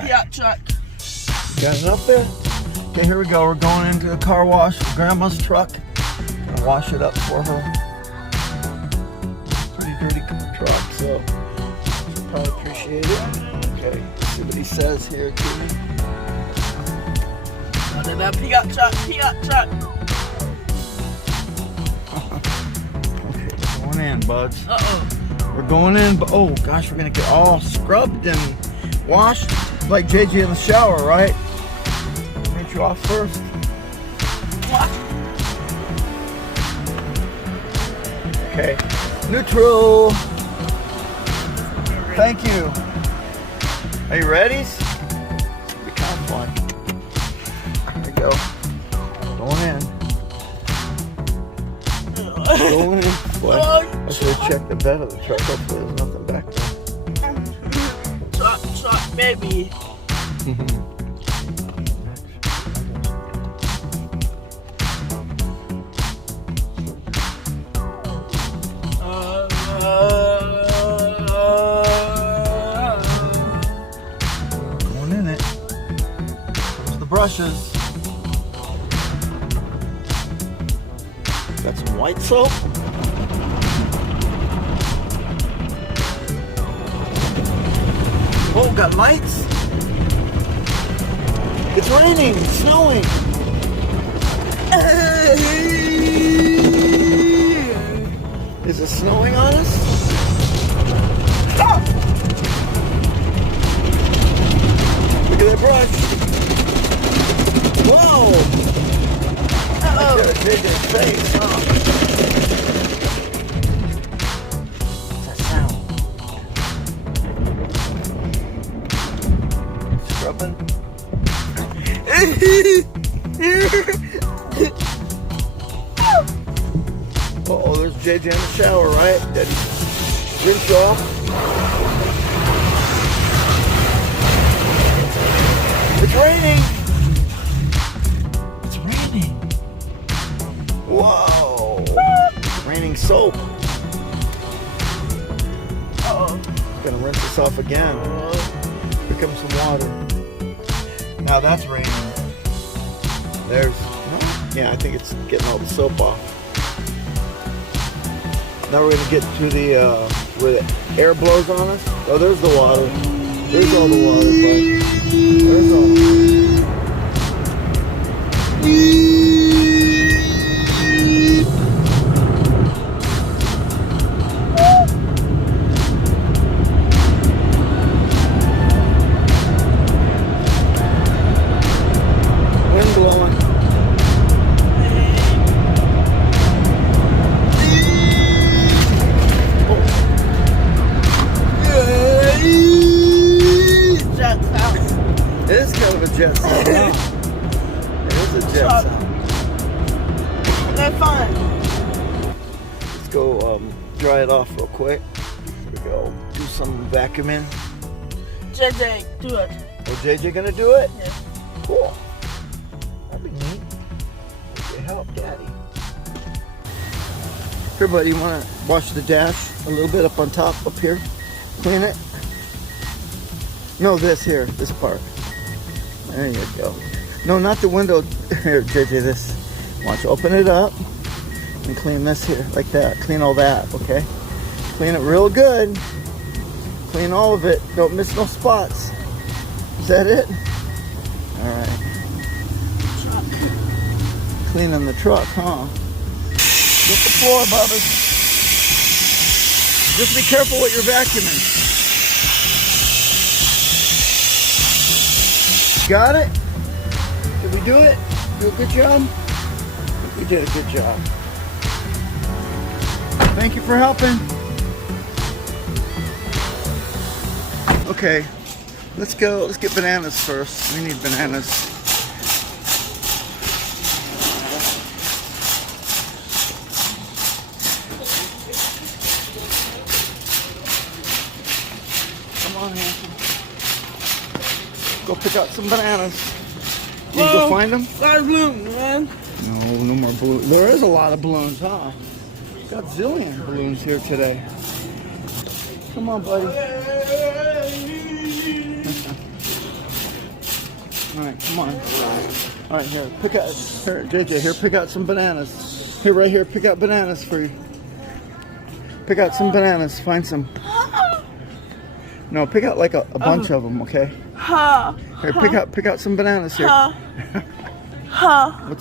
Piat truck. Got it up there? Okay, here we go. We're going into the car wash with Grandma's truck. Gonna wash it up for her. Pretty dirty truck, so she'll probably appreciate it. Okay, let's see what he says here to me. Piat truck, Piat truck. Okay, we're going in, buds. Uh-oh. We're going in, but oh gosh, we're gonna get all scrubbed and washed like JJ in the shower, right? Rinse you off first. What? Okay, neutral. Thank you. Are you ready? It's gonna be kind of fun. There we go. Going in. Going in. What? I should have checked the bed of the truck. Hopefully there's nothing back there. Truck, baby. Going in it. There's the brushes. Got some white soap. Oh, got lights. It's raining, it's snowing. Is it snowing on us? Stop! Look at the brush. Whoa! Uh-oh. Look at JJ's face, huh? What's that sound? Scrubbing. Uh-oh, there's JJ in the shower, right? That rinse off. It's raining. It's raining. Whoa. It's raining soap. Uh-oh. Gonna rinse this off again. Here comes some water. Now that's raining. There's, yeah, I think it's getting all the soap off. Now we're gonna get to the, where the air blows on us. Oh, there's the water. There's all the water, but there's all. Wind blowing. It is kind of a jet sound, huh? It is a jet sound. They're fun. Let's go dry it off real quick. Here we go. Do some vacuuming. JJ, do it. Oh, JJ gonna do it? Yeah. Cool. That'd be neat. Okay, help Daddy. Here, buddy, you wanna wash the dash a little bit up on top, up here? Clean it? No, this here, this part. There you go. No, not the window. Here, JJ, this. Watch, open it up and clean this here, like that. Clean all that, okay? Clean it real good. Clean all of it. Don't miss no spots. Is that it? All right. Cleaning the truck, huh? Get the floor, Bubba. Just be careful what you're vacuuming. Got it? Did we do it? Do a good job? We did a good job. Thank you for helping. Okay, let's go. Let's get bananas first. We need bananas. Come on, handsome. Go pick out some bananas. You can go find them? A lot of balloons, man. No, no more balloons. There is a lot of balloons, huh? Got zillion balloons here today. Come on, buddy. All right, come on. All right, here, pick out, here, JJ, here, pick out some bananas. Here, right here, pick out bananas for you. Pick out some bananas, find some. No, pick out like a bunch of them, okay? Here, pick out some bananas here. What's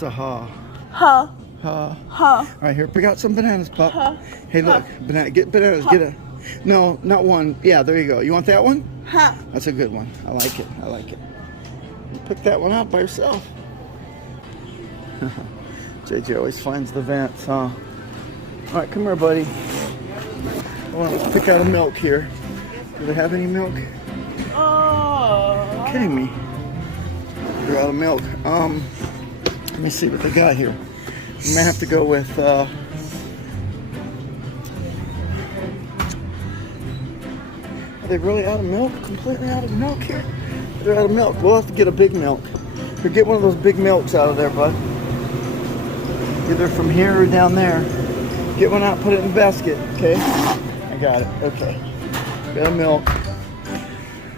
a ha? Ha. All right, here, pick out some bananas, pup. Hey, look, get bananas, get a. No, not one. Yeah, there you go. You want that one? That's a good one. I like it. I like it. You pick that one out by yourself. JJ always finds the vents, huh? All right, come here, buddy. I want to pick out a milk here. Do they have any milk? Oh. You're kidding me. They're out of milk. Let me see what they got here. We may have to go with. Are they really out of milk? Completely out of milk here? They're out of milk. We'll have to get a big milk. Here, get one of those big milks out of there, bud. Either from here or down there. Get one out, put it in the basket, okay? I got it, okay. Got a milk.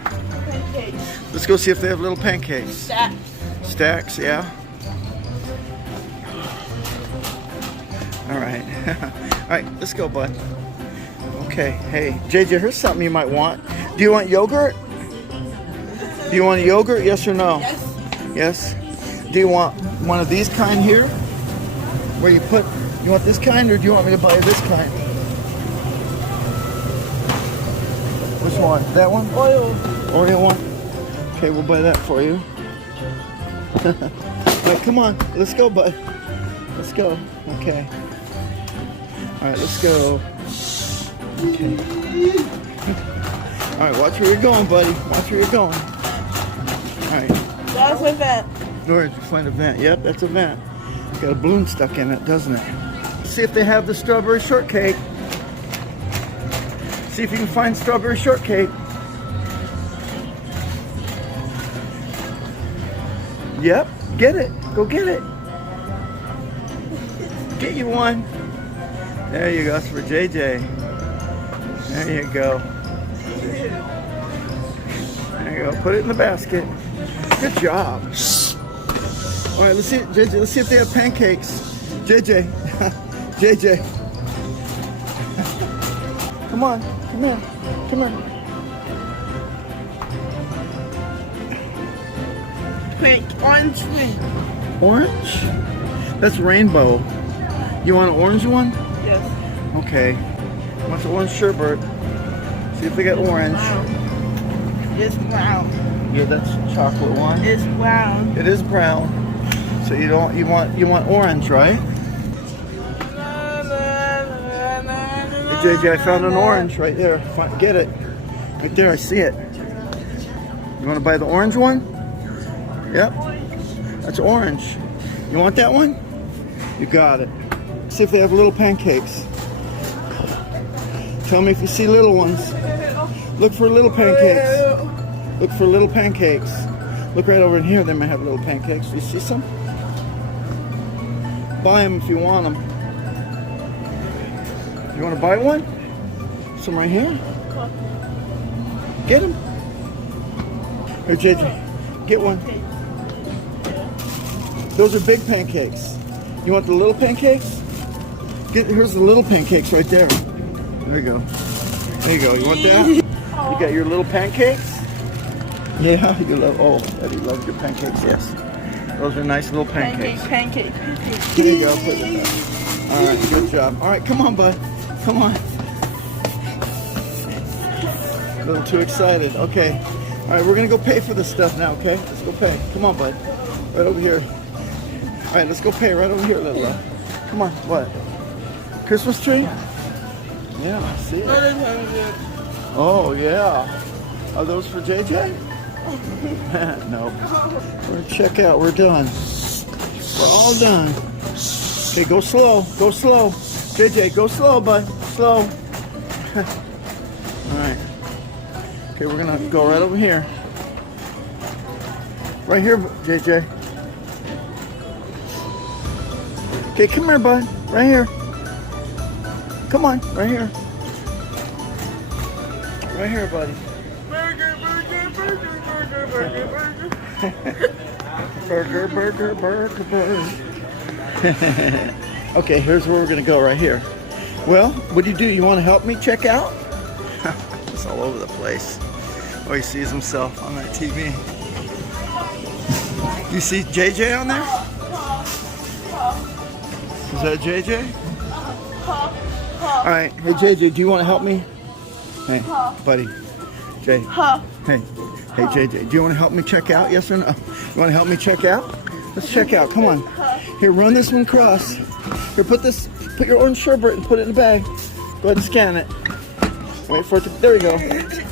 Pancakes. Let's go see if they have little pancakes. Stacks. Stacks, yeah. All right. All right, let's go, bud. Okay, hey, JJ, here's something you might want. Do you want yogurt? Do you want yogurt, yes or no? Yes. Yes? Do you want one of these kind here? Where you put, you want this kind or do you want me to buy this kind? Which one? That one? Oil. Oreo one? Okay, we'll buy that for you. All right, come on, let's go, bud. Let's go. Okay. All right, let's go. Okay. All right, watch where you're going, buddy. Watch where you're going. All right. That's a vent. Where did you find a vent? Yep, that's a vent. Got a balloon stuck in it, doesn't it? See if they have the strawberry shortcake. See if you can find strawberry shortcake. Yep, get it. Go get it. Get you one. There you go. That's for JJ. There you go. There you go. Put it in the basket. Good job. All right, let's see, JJ. Let's see if they have pancakes. JJ, JJ. Come on, come here, come here. Pink, orange, pink. Orange? That's rainbow. You want an orange one? Yes. Okay. What's the orange sherbet? See if they got orange. Brown. It's brown. Yeah, that's chocolate one. It's brown. It is brown. So you want orange, right? Hey, JJ, I found an orange right there. Get it. Right there, I see it. You want to buy the orange one? Yep. That's orange. You want that one? You got it. See if they have little pancakes. Tell me if you see little ones. Look for little pancakes. Look for little pancakes. Look right over in here. They might have little pancakes. Do you see some? Buy them if you want them. You want to buy one? Some right here? Get them. Here, JJ. Get one. Those are big pancakes. You want the little pancakes? Here's the little pancakes right there. There you go. There you go. You want that? You got your little pancakes? Yeah, you love. Oh, Eddie loves your pancakes. Yes, those are nice little pancakes. Pancake. There you go. Put it there. All right, good job. All right, come on, bud. Come on. A little too excited. Okay. All right, we're gonna go pay for this stuff now. Okay, let's go pay. Come on, bud. Right over here. All right, let's go pay right over here, little love. Come on. What? Christmas tree? Yeah, I see it. Oh yeah. Are those for JJ? No. We're gonna check out. We're done. We're all done. Okay, go slow. Go slow. JJ, go slow, bud. Slow. All right. Okay, we're gonna go right over here. Right here, JJ. Okay, come here, bud. Right here. Come on, right here. Right here, buddy. Burger. Burger, burger, burger, burger. Okay, here's where we're gonna go right here. Well, what do? You want to help me check out? It's all over the place. Oh, he sees himself on that TV. You see JJ on there? Is that JJ? All right. Hey, JJ, do you want to help me? Hey, buddy. Jay. Hey, JJ, do you want to help me check out? Yes or no? You want to help me check out? Let's check out. Come on. Here, run this one across. Here, put your orange sherbet and put it in the bag. Go ahead and scan it. Wait for it to, there you go.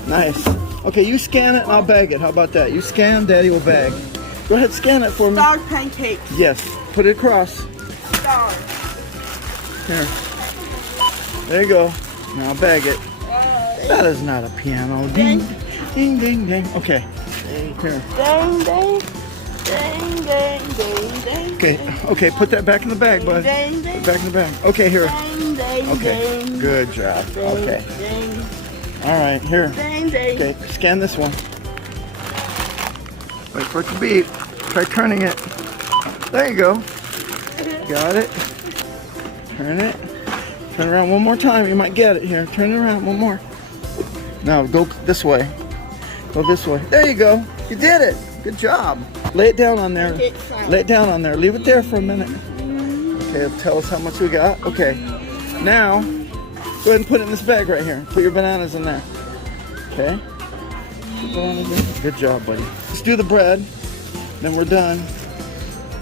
Nice. Okay, you scan it and I'll bag it. How about that? You scan, Daddy will bag. Go ahead, scan it for me. Star pancakes. Yes, put it across. Star. Here. There you go. Now bag it. That is not a piano. Ding, ding, ding, ding. Okay. Here. Ding, ding. Ding, ding, ding, ding. Okay, put that back in the bag, bud. Ding, ding. Put it back in the bag. Okay, here. Ding, ding, Okay, ding. good job. Ding, Okay. ding. All right, here. Ding, ding. Okay, scan this one. Wait for it to beep. Try turning it. There you go. Got it. Turn it. Turn around one more time. You might get it here. Turn it around one more. Now go this way. Go this way. There you go. You did it. Good job. Lay it down on there. Lay it down on there. Leave it there for a minute. Okay, tell us how much we got. Okay. Now, go ahead and put it in this bag right here. Put your bananas in there. Okay. Good job, buddy. Let's do the bread. Then we're done.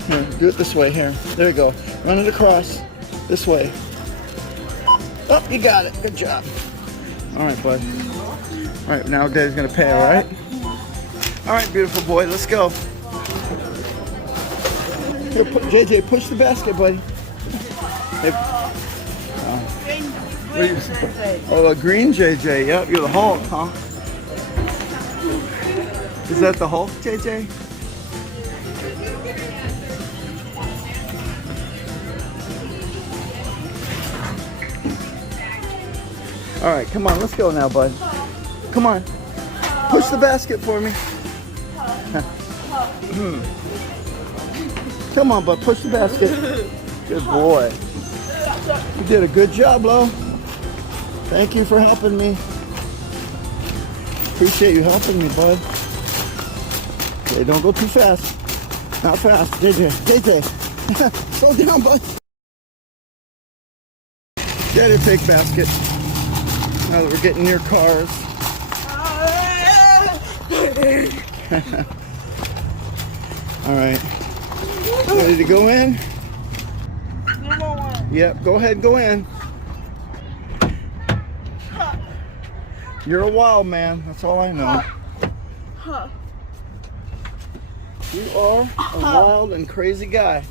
Here, do it this way here. There you go. Run it across. This way. Oh, you got it. Good job. All right, bud. All right, now Daddy's gonna pay, all right? All right, beautiful boy, let's go. Here, JJ, push the basket, buddy. Hey. What are you saying? Oh, a green JJ. Yep, you're the Hulk, huh? Is that the Hulk, JJ? All right, come on, let's go now, bud. Come on. Push the basket for me. Come on, bud, push the basket. Good boy. You did a good job, Lo. Thank you for helping me. Appreciate you helping me, bud. Okay, don't go too fast. Not fast. JJ. Slow down, bud. Daddy, take basket. Now that we're getting near cars. All right. Ready to go in? Yep, go ahead, go in. You're a wild man, that's all I know. You are a wild and crazy guy.